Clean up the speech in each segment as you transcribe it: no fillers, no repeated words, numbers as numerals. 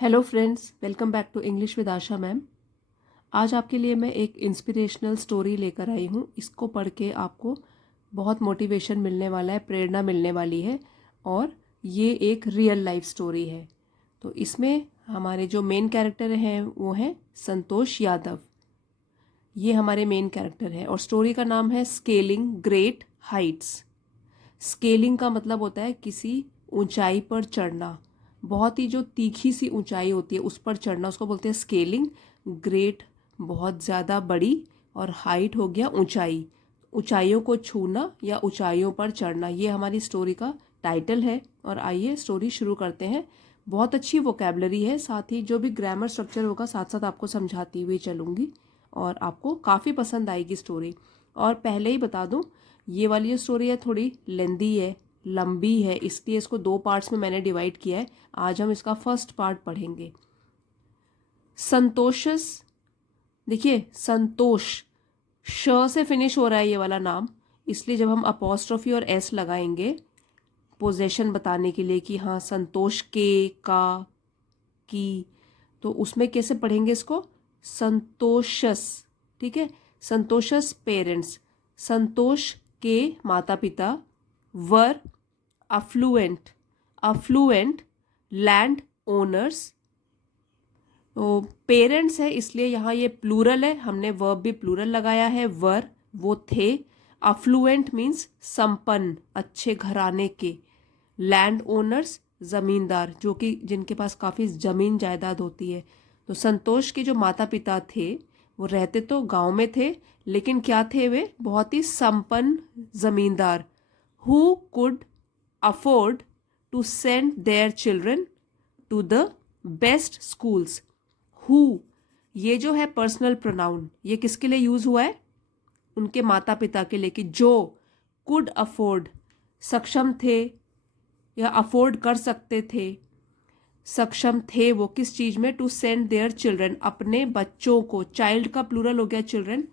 Hello friends, welcome back to English with Asha ma'am. आज आपके लिए मैं एक इंस्पिरेशनल स्टोरी लेकर आई हूँ। इसको पढ़ के आपको बहुत मोटिवेशन मिलने वाला है, प्रेरणा मिलने वाली है और ये एक रियल लाइफ स्टोरी है। तो इसमें हमारे जो मेन कैरेक्टर हैं वो हैं संतोष यादव। ये हमारे मेन कैरेक्टर हैं और स्टोरी का नाम है स्केलिंग ग्रेट हाइट्स। स्केलिंग का मतलब होता है किसी ऊंचाई पर चढ़ना, बहुत ही जो तीखी सी ऊंचाई होती है उस पर चढ़ना, उसको बोलते हैं स्केलिंग। ग्रेट बहुत ज़्यादा बड़ी और हाइट हो गया ऊंचाई, ऊंचाइयों को छूना या ऊंचाइयों पर चढ़ना। ये हमारी स्टोरी का टाइटल है और आइए स्टोरी शुरू करते हैं। बहुत अच्छी वोकैबलरी है, साथ ही जो भी ग्रामर स्ट्रक्चर होगा साथ साथ आपको समझाती हुई चलूँगी और आपको काफ़ी पसंद आएगी स्टोरी। और पहले ही बता दूं, ये वाली जो स्टोरी है थोड़ी लेंदी है, लंबी है, इसलिए इसको 2 पार्ट्स में मैंने डिवाइड किया है। आज हम इसका फर्स्ट पार्ट पढ़ेंगे। संतोषस, देखिए संतोष श से फिनिश हो रहा है ये वाला नाम, इसलिए जब हम अपोस्ट्रोफी और एस लगाएंगे पोजेशन बताने के लिए कि हाँ संतोष के, का, की, तो उसमें कैसे पढ़ेंगे इसको? संतोषस, ठीक है। संतोषस पेरेंट्स, संतोष के माता पिता वर अफ्लुएंट, अफ्लुएंट लैंड ओनर्स। तो पेरेंट्स है इसलिए यहाँ ये प्लूरल है, हमने वर्ब भी प्लूरल लगाया है। वर वो थे, अफ्लुएंट मीन्स संपन्न, अच्छे घराने के। लैंड ओनर्स जमींदार, जो कि जिनके पास काफ़ी ज़मीन जायदाद होती है। तो संतोष के जो माता पिता थे वो रहते तो गांव में थे, लेकिन क्या थे वे? बहुत ही संपन्न जमींदार। Who could afford to send their children to the best schools. Who, ये जो है पर्सनल प्रोनाउन, ये किसके लिए यूज हुआ है? उनके माता पिता के लिए, कि जो कुड अफोर्ड सक्षम थे या अफोर्ड कर सकते थे, सक्षम थे वो किस चीज में? टू सेंड देयर चिल्ड्रन, अपने बच्चों को, चाइल्ड का प्लूरल हो गया चिल्ड्रन,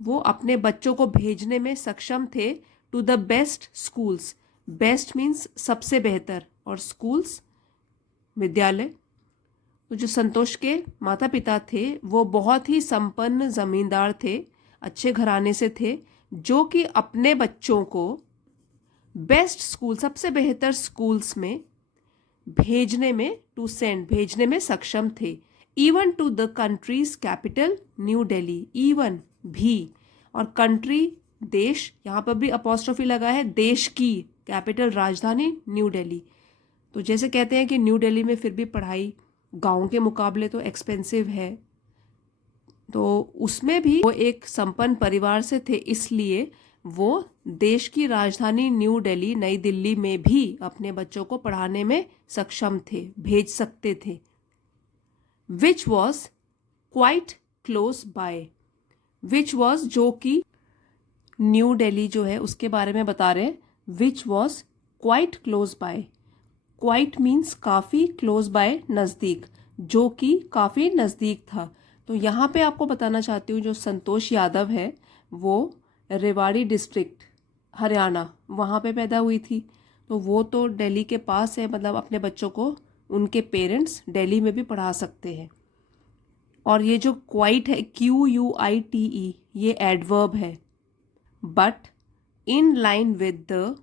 वो अपने बच्चों को भेजने में सक्षम थे। To the best schools, best means सबसे बेहतर और स्कूल्स विद्यालय। तो जो संतोष के माता पिता थे वो बहुत ही संपन्न जमींदार थे, अच्छे घराने से थे, जो कि अपने बच्चों को बेस्ट स्कूल, सबसे बेहतर स्कूल्स में भेजने में, टू सेंड भेजने में सक्षम थे। Even to the country's capital New Delhi, even भी, और कंट्री देश, यहाँ पर भी अपोस्ट्रोफी लगा है, देश की कैपिटल राजधानी न्यू दिल्ली। तो जैसे कहते हैं कि न्यू दिल्ली में फिर भी पढ़ाई गांव के मुकाबले तो एक्सपेंसिव है, तो उसमें भी वो एक संपन्न परिवार से थे, इसलिए वो देश की राजधानी न्यू दिल्ली, नई दिल्ली में भी अपने बच्चों को पढ़ाने में सक्षम थे, भेज सकते थे। Which was quite close by, which was जो कि न्यू दिल्ली जो है उसके बारे में बता रहे हैं। Which was quite close by, quite means काफ़ी, क्लोज बाय नज़दीक, जो कि काफ़ी नज़दीक था। तो यहाँ पे आपको बताना चाहती हूँ जो संतोष यादव है वो रेवाड़ी डिस्ट्रिक्ट हरियाणा वहाँ पे पैदा हुई थी, तो वो तो दिल्ली के पास है, मतलब अपने बच्चों को उनके पेरेंट्स दिल्ली में भी पढ़ा सकते हैं। और ये जो क्वाइट है, QUITE, ये एडवर्ब है। But in line with the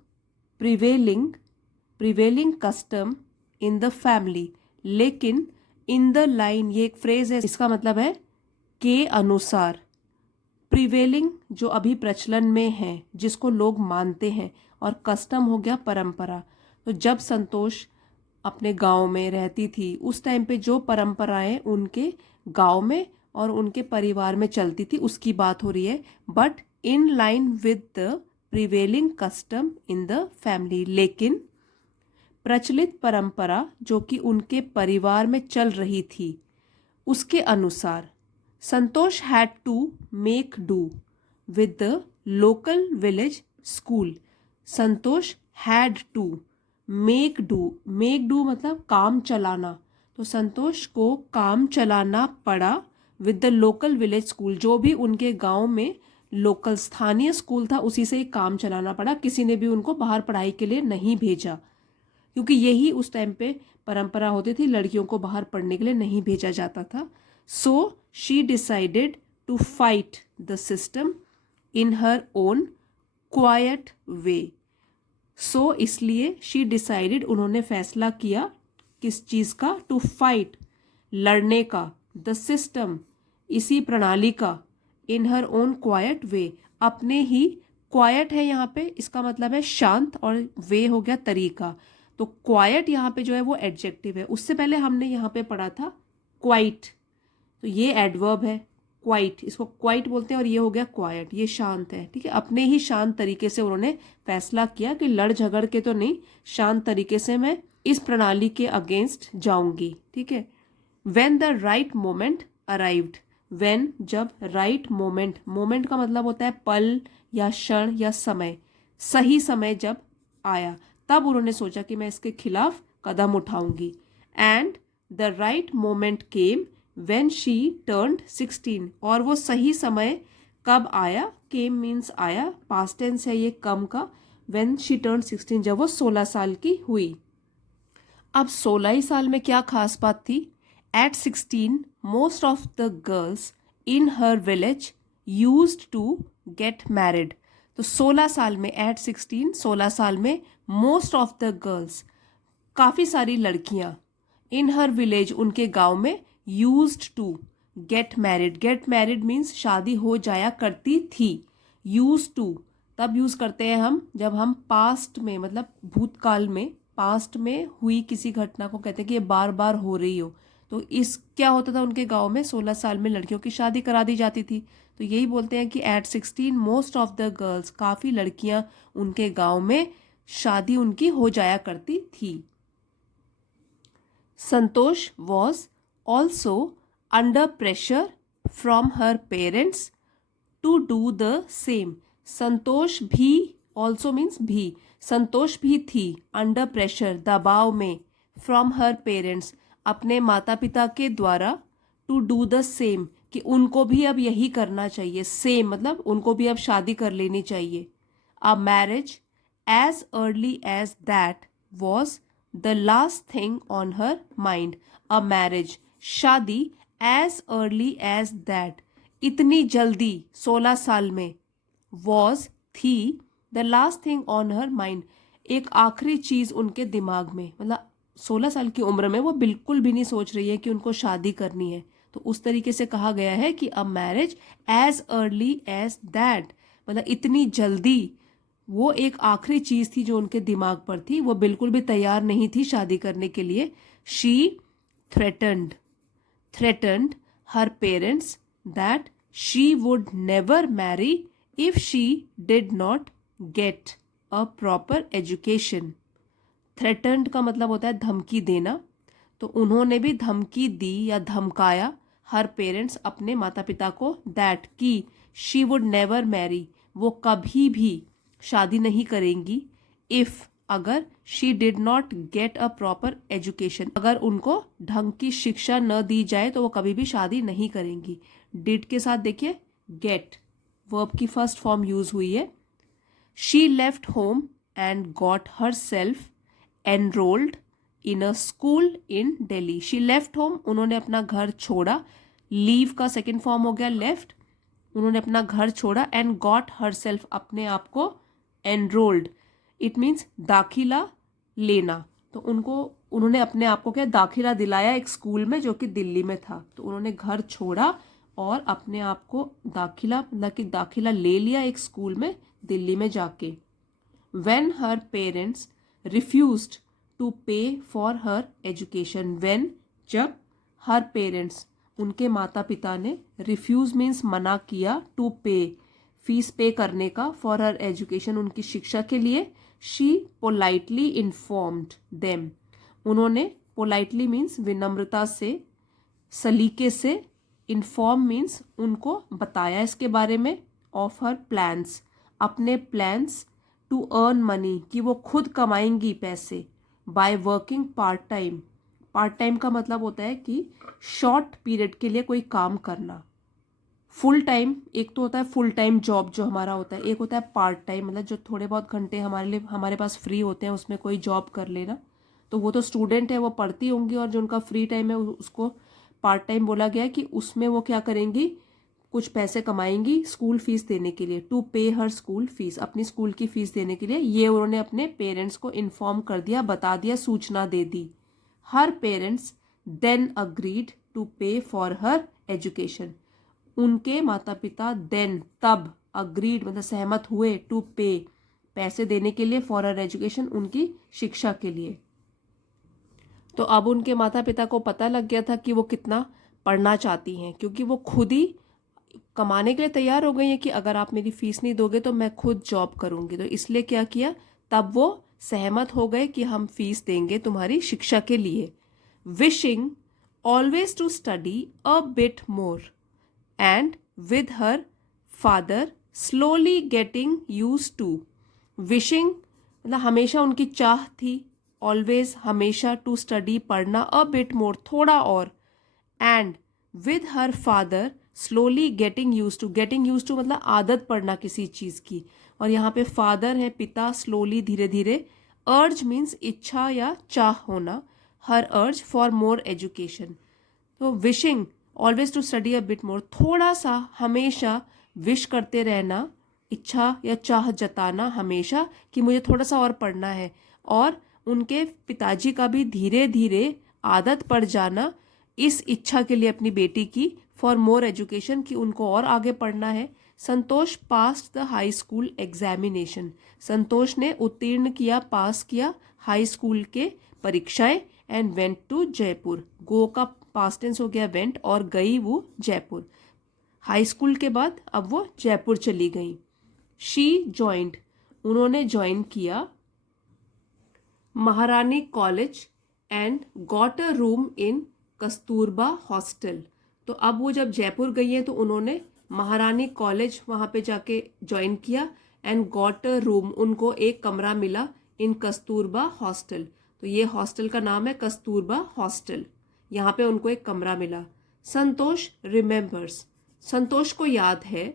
prevailing custom in the family, लेकिन इन द लाइन ये एक फ्रेज है, इसका मतलब है के अनुसार। प्रिवेलिंग जो अभी प्रचलन में है, जिसको लोग मानते हैं, और कस्टम हो गया परंपरा। तो जब संतोष अपने गांव में रहती थी उस टाइम पे जो परंपराएं उनके गांव में और उनके परिवार में चलती थी उसकी बात हो रही है। But in line with the prevailing custom in the family, लेकिन प्रचलित परंपरा जो कि उनके परिवार में चल रही थी उसके अनुसार। Santosh had to make do with the local village school. Santosh had to make do मतलब काम चलाना, तो संतोष को काम चलाना पड़ा with the local village school, जो भी उनके गांव में लोकल स्थानीय स्कूल था उसी से ही काम चलाना पड़ा, किसी ने भी उनको बाहर पढ़ाई के लिए नहीं भेजा। क्योंकि यही उस टाइम पे परंपरा होती थी, लड़कियों को बाहर पढ़ने के लिए नहीं भेजा जाता था. So she decided to fight the system in her own quiet way. So इसलिए शी डिसाइडेड, उन्होंने फैसला किया किस चीज़ का, टू फाइट, लड़ने का, द सिस्टम, इसी प्रणाली का, इन हर ओन क्वाइट वे, अपने ही, क्वाइट है यहाँ पे, इसका मतलब है शांत, और वे हो गया तरीका. तो क्वाइट यहाँ पे जो है वो एडजेक्टिव है. उससे पहले हमने यहाँ पे पढ़ा था क्वाइट, तो ये एडवर्ब है क्वाइट, इसको क्वाइट बोलते हैं, और ये हो गया क्वाइट, ये शांत है. ठीक है, अपने ही शांत तरीके से उन्होंने फैसला किया कि लड़ झगड़ के तो नहीं, शांत तरीके से मैं इस प्रणाली के अगेंस्ट जाऊंगी. ठीक है. When the right moment arrived, when, जब, राइट मोमेंट, मोमेंट का मतलब होता है पल या क्षण या समय, सही समय जब आया, तब उन्होंने सोचा कि मैं इसके खिलाफ कदम उठाऊंगी. And the right moment came when she turned 16, और वो सही समय कब आया, केम मीन्स आया, पास्ट टेंस है ये कम का, व्हेन शी टर्न्ड 16, जब वो 16 साल की हुई. अब 16 ही साल में क्या खास बात थी. At 16 most of the girls in her village used to get married. तो 16 साल में, एट 16, 16 साल में, मोस्ट ऑफ द गर्ल्स, काफ़ी सारी लड़कियां, इन हर विलेज, उनके गांव में, used to get married, get married means शादी हो जाया करती थी. यूज टू तब यूज़ करते हैं हम जब हम पास्ट में, मतलब भूतकाल में, पास्ट में हुई किसी घटना को कहते हैं कि ये बार बार हो रही हो. तो इस क्या होता था, उनके गांव में 16 साल में लड़कियों की शादी करा दी जाती थी. तो यही बोलते हैं कि at 16 most of the girls, काफ़ी लड़कियां उनके गांव में शादी उनकी हो जाया करती थी. Santosh was also under pressure from her parents to do the same. Santosh भी, ऑल्सो मीन्स भी, संतोष भी थी अंडर प्रेशर, दबाव में, फ्रॉम हर पेरेंट्स, अपने माता पिता के द्वारा, टू डू द सेम, कि उनको भी अब यही करना चाहिए. सेम मतलब उनको भी अब शादी कर लेनी चाहिए. A marriage age early age that was the last thing on her mind. A marriage, शादी, एज अर्ली एज दैट, इतनी जल्दी, 16 साल में, वॉज, थी, the last thing on her mind, एक आखिरी चीज उनके दिमाग में, मतलब 16 साल की उम्र में वो बिल्कुल भी नहीं सोच रही है कि उनको शादी करनी है. तो उस तरीके से कहा गया है कि a marriage age early age that, मतलब इतनी जल्दी, वो एक आखिरी चीज थी जो उनके दिमाग पर थी, वो बिल्कुल भी तैयार नहीं थी शादी करने के लिए. She threatened her parents that she would never marry if she did not get a proper education. Threatened का मतलब होता है धमकी देना. तो उन्होंने भी धमकी दी या धमकाया, हर पेरेंट्स, अपने माता पिता को, दैट, की, शी वुड नेवर मैरी, वो कभी भी शादी नहीं करेंगी, इफ, अगर, she did not get a proper education, अगर उनको ढंग की शिक्षा न दी जाए तो वो कभी भी शादी नहीं करेंगी. डिड के साथ देखिए गेट, वर्ब की फर्स्ट फॉर्म यूज हुई है. She left home and got her self enrolled in a school in Delhi. She left home, उन्होंने अपना घर छोड़ा, लीव का सेकेंड फॉर्म हो गया लेफ्ट, उन्होंने अपना घर छोड़ा, एंड गॉट हर सेल्फ, अपने आप को, एनरोल्ड, इट मीन्स दाखिला लेना. तो उन्होंने अपने आप को क्या, दाखिला दिलाया एक स्कूल में जो कि दिल्ली में था. तो उन्होंने घर छोड़ा और अपने आप को दाखिला, मतलब कि दाखिला ले लिया एक स्कूल में दिल्ली में जाके. When her parents refused to pay for her education. When, जब, हर पेरेंट्स, उनके माता पिता ने, रिफ्यूज मीन्स मना किया, टू पे, फीस पे करने का, फॉर हर एजुकेशन, उनकी शिक्षा के लिए, शी पोलाइटली इन्फॉर्म्ड देम, उन्होंने, पोलाइटली मीन्स विनम्रता से, सलीके से, इन्फॉर्म मीन्स उनको बताया इसके बारे में, ऑफ हर प्लान्स, अपने प्लान्स, टू अर्न मनी, कि वो खुद कमाएंगी पैसे, by working part time. Part time का मतलब होता है कि शॉर्ट पीरियड के लिए कोई काम करना. फुल टाइम, एक तो होता है फुल टाइम जॉब जो हमारा होता है, एक होता है पार्ट टाइम, मतलब जो थोड़े बहुत घंटे हमारे पास फ्री होते हैं उसमें कोई जॉब कर लेना. तो वो तो स्टूडेंट है, वो पढ़ती होंगी, और जो उनका फ्री टाइम है उसको पार्ट टाइम बोला गया है कि उसमें वो क्या करेंगी, कुछ पैसे कमाएंगी स्कूल फीस देने के लिए, टू पे हर स्कूल फीस, अपनी स्कूल की फीस देने के लिए। ये उन्होंने अपने पेरेंट्स को इन्फॉर्म कर दिया, बता दिया, सूचना दे दी। हर parents then agreed to pay for her education. उनके माता पिता देन तब, अग्रीड मतलब सहमत हुए, टू पे पैसे देने के लिए, फॉर हर एजुकेशन उनकी शिक्षा के लिए। तो अब उनके माता पिता को पता लग गया था कि वो कितना पढ़ना चाहती हैं, क्योंकि वो खुद ही कमाने के लिए तैयार हो गई हैं कि अगर आप मेरी फीस नहीं दोगे तो मैं खुद जॉब करूंगी। तो इसलिए क्या किया, तब वो सहमत हो गए कि हम फीस देंगे तुम्हारी शिक्षा के लिए। Wishing always to study a bit more and with her father slowly getting used to. Wishing मतलब हमेशा उनकी चाह थी, ऑलवेज हमेशा, टू स्टडी पढ़ना, अ बिट मोर थोड़ा और, and with her father slowly getting used to. Getting used to मतलब आदत पड़ना किसी चीज़ की, और यहाँ पे फादर है पिता, स्लोली धीरे धीरे, अर्ज मीन्स इच्छा या चाह होना, her urge for more education. तो wishing always to study a bit more, थोड़ा सा हमेशा विश करते रहना, इच्छा या चाह जताना हमेशा कि मुझे थोड़ा सा और पढ़ना है, और उनके पिताजी का भी धीरे धीरे आदत पड़ जाना इस इच्छा के लिए अपनी बेटी की, फॉर मोर एजुकेशन, कि उनको और आगे पढ़ना है। संतोष पास द हाई स्कूल एग्जामिनेशन। संतोष ने उत्तीर्ण किया, पास किया हाई स्कूल के परीक्षाएं, एंड वेंट टू जयपुर। गो का पास्ट टेंस हो गया वेंट, और गई वो जयपुर। हाई स्कूल के बाद अब वो जयपुर चली गई। शी जॉइंड, उन्होंने ज्वाइन किया, महारानी college and got a room in Kasturba hostel. तो अब वो जब जयपुर गई हैं तो उन्होंने महारानी कॉलेज वहाँ पे जाके ज्वाइन किया, एंड गॉट अ रूम, उनको एक कमरा मिला, इन कस्तूरबा हॉस्टल। तो ये हॉस्टल का नाम है कस्तूरबा हॉस्टल, यहाँ पे उनको एक कमरा मिला। संतोष रिमेंबर्स, संतोष को याद है।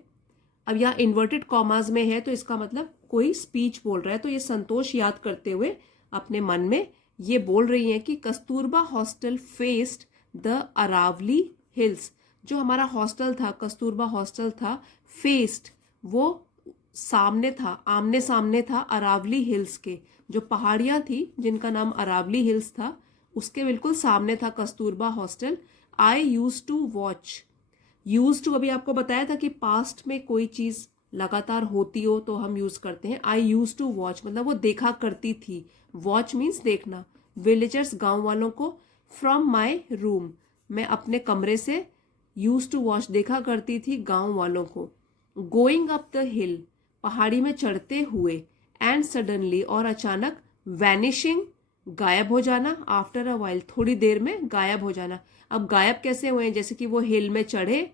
अब यहाँ इन्वर्टेड कॉमास में है तो इसका मतलब कोई स्पीच बोल रहा है, तो ये संतोष याद करते हुए अपने मन में ये बोल रही हैं कि Kasturba hostel faced the Aravalli hills. जो हमारा हॉस्टल था, कस्तूरबा हॉस्टल था, फेस्ड वो सामने था, आमने सामने था, अरावली हिल्स के, जो पहाड़ियाँ थी जिनका नाम अरावली हिल्स था, उसके बिल्कुल सामने था Kasturba hostel. I used to watch, used to अभी आपको बताया था कि पास्ट में कोई चीज़ लगातार होती हो तो हम यूज करते हैं। आई यूज टू वॉच मतलब वो देखा करती थी, वॉच मीन्स देखना। विलेजर्स गांव वालों को, फ्रॉम माई रूम, मैं अपने कमरे से यूज टू वॉच देखा करती थी गांव वालों को। गोइंग अप द हिल, पहाड़ी में चढ़ते हुए, एंड सडनली, और अचानक, वैनिशिंग, गायब हो जाना, आफ्टर अ वाइल, थोड़ी देर में गायब हो जाना। अब गायब कैसे हुए, जैसे कि वो हिल में चढ़े,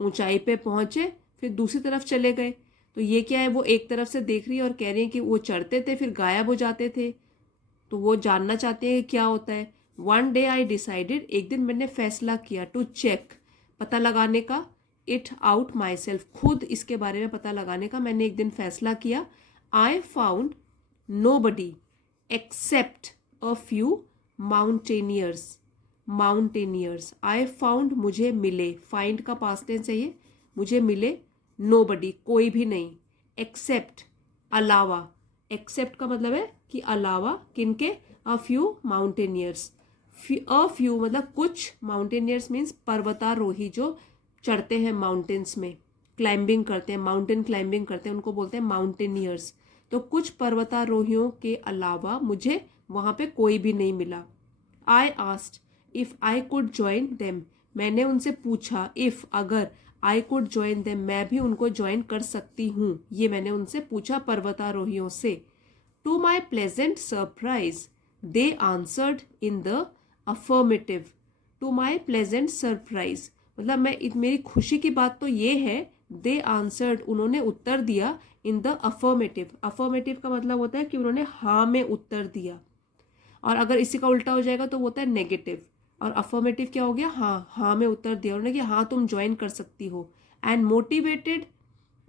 ऊंचाई पे पहुंचे, फिर दूसरी तरफ चले गए। तो ये क्या है, वो एक तरफ से देख रही है और कह रही है कि वो चढ़ते थे फिर गायब हो जाते थे, तो वो जानना चाहते हैं कि क्या होता है। वन डे आई डिसाइडेड, एक दिन मैंने फैसला किया, टू चेक, पता लगाने का, इट आउट माई सेल्फ, खुद इसके बारे में पता लगाने का मैंने एक दिन फैसला किया। I found nobody except a few mountaineers, mountaineers, I found मुझे मिले, फाइंड का पास्ट टेंस है ये, मुझे मिले, नो बडी कोई भी नहीं, एक्सेप्ट अलावा, एक्सेप्ट का मतलब है कि अलावा, किनके, अ फ्यू माउंटेनियर्स, अ फ्यू मतलब कुछ, माउंटेनियर्स मीन्स पर्वतारोही जो चढ़ते हैं माउंटेन्स में, क्लाइंबिंग करते हैं, माउंटेन क्लाइंबिंग करते हैं, उनको बोलते हैं माउंटेनियर्स। तो कुछ पर्वतारोहियों के अलावा मुझे वहाँ पे कोई भी नहीं मिला। I asked if I could join them, मैंने उनसे पूछा, इफ अगर, आई कुड ज्वाइन देम मैं भी उनको ज्वाइन कर सकती हूँ, ये मैंने उनसे पूछा पर्वतारोहियों से। To my pleasant surprise they answered in the affirmative. To my pleasant surprise मतलब मेरी खुशी की बात तो ये है, दे आंसर्ड उन्होंने उत्तर दिया, इन द अफर्मेटिव, अफर्मेटिव का मतलब होता है कि उन्होंने हाँ में उत्तर दिया, और अगर इसी का उल्टा हो जाएगा तो वो होता है नेगेटिव, और अफर्मेटिव क्या हो गया, हाँ, हाँ में उत्तर दिया उन्होंने कि हाँ तुम ज्वाइन कर सकती हो। And motivated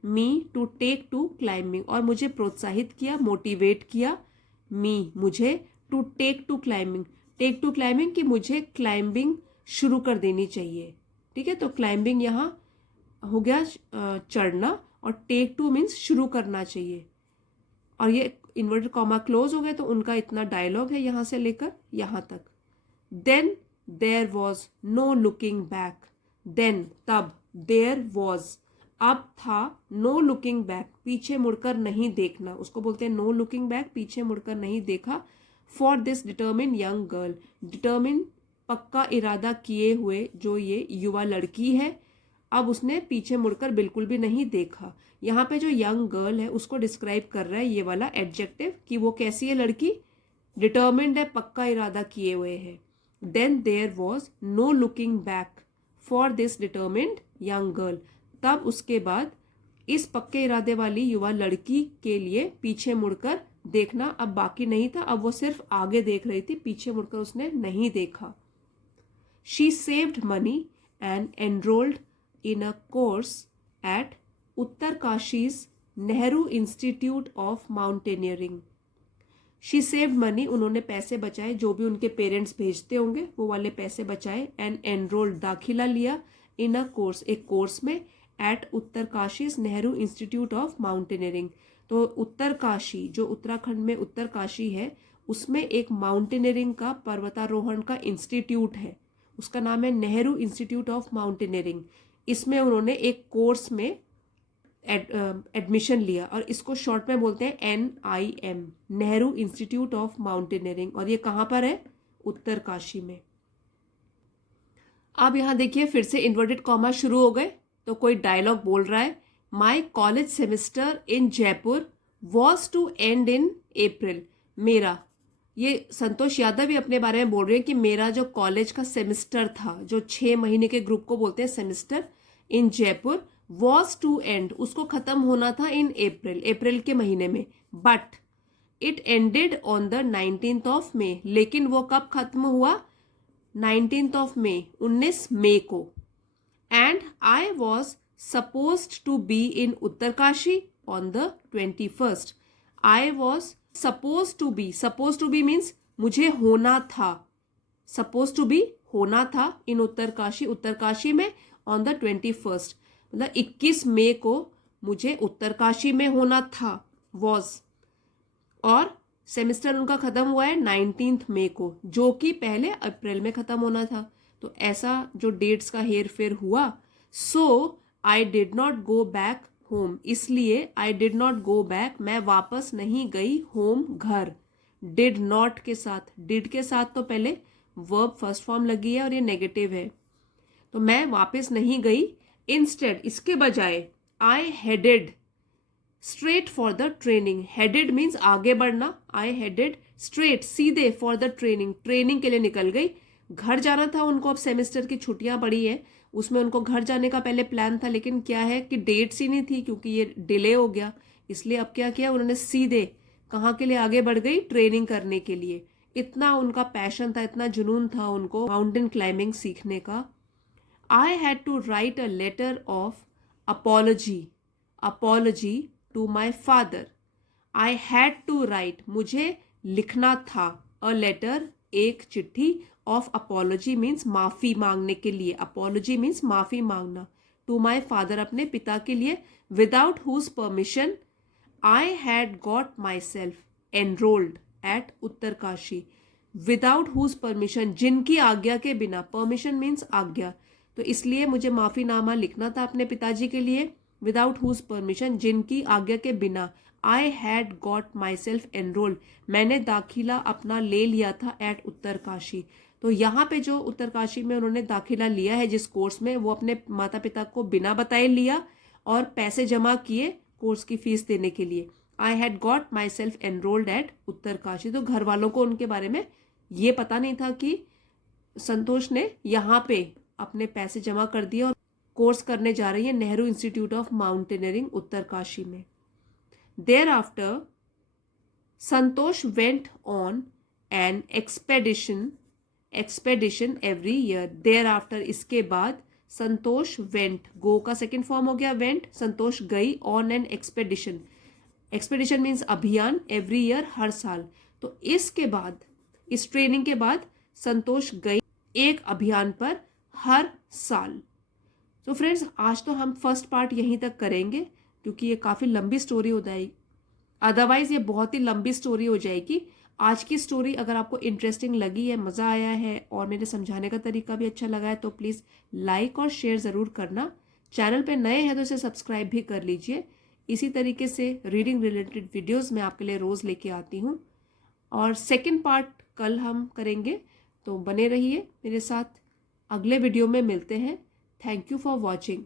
me to take to climbing, और मुझे प्रोत्साहित किया, मोटिवेट किया, मी मुझे, to take to climbing, take to climbing कि मुझे क्लाइंबिंग शुरू कर देनी चाहिए, ठीक है। तो क्लाइंबिंग यहाँ हो गया चढ़ना, और टेक टू मीन्स शुरू करना चाहिए, और ये इन्वर्टेड कॉमा क्लोज हो गए, तो उनका इतना डायलॉग है यहाँ से लेकर यहाँ तक। Then there was no looking back, then तब, देयर वॉज अब था, नो लुकिंग बैक पीछे मुड़कर नहीं देखना, उसको बोलते हैं नो लुकिंग बैक, पीछे मुड़कर नहीं देखा। For this determine young girl, determine पक्का इरादा किए हुए जो ये युवा लड़की है, अब उसने पीछे मुड़कर बिल्कुल भी नहीं देखा। यहाँ पे जो यंग गर्ल है उसको डिस्क्राइब कर रहा है ये वाला एडजेक्टिव कि वो कैसी है लड़की, डिटर्मिन्ड है, पक्का इरादा किए हुए है। Then there was no looking back for this determined young girl, तब उसके बाद इस पक्के इरादे वाली युवा लड़की के लिए पीछे मुड़कर देखना अब बाकी नहीं था, अब वो सिर्फ आगे देख रही थी, पीछे मुड़कर उसने नहीं देखा। She saved money and enrolled in a course at Uttarkashi's Nehru Institute of Mountaineering. She saved money, उन्होंने पैसे बचाए, जो भी उनके पेरेंट्स भेजते होंगे वो वाले पैसे बचाए, and enrolled दाखिला लिया, in a course एक कोर्स में, at Uttarkashi's Nehru institute of mountaineering. तो उत्तरकाशी जो उत्तराखंड में उत्तरकाशी है उसमें एक माउंटेनियरिंग का, पर्वतारोहण का इंस्टीट्यूट है, उसका नाम है नेहरू इंस्टीट्यूट ऑफ माउंटेनियरिंग। इसमें उन्होंने एक कोर्स में एडमिशन लिया, और इसको शॉर्ट में बोलते हैं NIM, Nehru institute of mountaineering, और ये कहाँ पर है, उत्तरकाशी में। अब यहाँ देखिए फिर से इन्वर्टेड कॉमा शुरू हो गए, तो कोई डायलॉग बोल रहा है, my college semester in Jaipur was to end in April. मेरा, ये संतोष यादव भी अपने बारे में बोल रहे हैं कि मेरा जो कॉलेज का सेमेस्टर था, जो 6 महीने के ग्रुप को बोलते हैं semester, in Jaipur, was to end उसको खत्म होना था इन अप्रैल, अप्रैल के महीने में, but it ended on the 19th of May, लेकिन वो कब खत्म हुआ, 19th ऑफ मे, 19 मई को। And I was supposed to be in Uttarkashi on the 21st। I was suppose to be means मुझे होना था, सपोज टू बी होना था, इन उत्तरकाशी, उत्तरकाशी में, ऑन द 21st, मतलब 21 मई को मुझे उत्तरकाशी में होना था, वॉज, और सेमेस्टर उनका खत्म हुआ है 19th मई को, जो कि पहले अप्रैल में खत्म होना था। तो ऐसा जो डेट्स का हेर फेर हुआ। So I did not go back home, इसलिए I did not go back, मैं वापस नहीं गई, होम घर, डिड नॉट के साथ, डिड के साथ तो पहले वर्ब फर्स्ट फॉर्म लगी है और ये नेगेटिव है, तो मैं वापस नहीं गई। इंस्टेड, इसके बजाय, I headed straight for the training, headed means आगे बढ़ना, आई हेडेड स्ट्रेट सीधे, फॉर द ट्रेनिंग, ट्रेनिंग के लिए निकल गई। घर जाना था उनको, अब सेमेस्टर की छुट्टियां पड़ी है, उसमें उनको घर जाने का पहले प्लान था, लेकिन क्या है कि डेट्स ही नहीं थी क्योंकि ये डिले हो गया, इसलिए अब क्या किया उन्होंने, सीधे कहाँ के लिए आगे बढ़ गई, ट्रेनिंग करने के लिए। इतना उनका पैशन था, इतना जुनून था उनको माउंटेन क्लाइंबिंग सीखने का। I had to write a letter of apology, apology to my father. I had to write, मुझे लिखना था, अ लेटर, एक चिट्ठी, ऑफ अपॉलॉजी मीन्स माफी मांगने के लिए, अपॉलॉजी मीन्स माफी मांगना, टू माई फादर, अपने पिता के लिए, without whose permission I had got myself enrolled at Uttarkashi, without whose permission, जिनकी आज्ञा के बिना, परमिशन मीन्स आज्ञा, तो इसलिए मुझे माफीनामा लिखना था अपने पिताजी के लिए, विदाउट हुज परमिशन, जिनकी आज्ञा के बिना। आई had got myself enrolled, मैंने दाखिला अपना ले लिया था एट उत्तरकाशी। तो यहाँ पे जो उत्तरकाशी में उन्होंने दाखिला लिया है जिस कोर्स में, वो अपने माता पिता को बिना बताए लिया और पैसे जमा किए कोर्स की फीस देने के लिए। I had got myself enrolled at Uttarkashi, तो घर वालों को उनके बारे में ये पता नहीं था कि संतोष ने यहाँ पे अपने पैसे जमा कर दिए और कोर्स करने जा रही है Nehru institute of mountaineering Uttarkashi में। Thereafter Santosh went on an expedition every year. Thereafter, इसके बाद, संतोष वेंट, गो का सेकेंड फॉर्म हो गया वेंट, संतोष गई, on an expedition, expedition means अभियान, एवरी ईयर हर साल, तो इसके बाद इस ट्रेनिंग के बाद संतोष गई एक अभियान पर हर साल। तो फ्रेंड्स, आज तो हम फर्स्ट पार्ट यहीं तक करेंगे क्योंकि ये काफ़ी लंबी स्टोरी हो जाएगी, अदरवाइज ये बहुत ही लंबी स्टोरी हो जाएगी। आज की स्टोरी अगर आपको इंटरेस्टिंग लगी है, मज़ा आया है और मेरे समझाने का तरीका भी अच्छा लगा है तो प्लीज़ लाइक और शेयर ज़रूर करना। चैनल पे नए हैं तो इसे सब्सक्राइब भी कर लीजिए। इसी तरीके से रीडिंग रिलेटेड वीडियोस मैं आपके लिए रोज़ लेके आती हूँ और सेकंड पार्ट कल हम करेंगे, तो बने रहिए मेरे साथ। अगले वीडियो में मिलते हैं। Thank you for watching.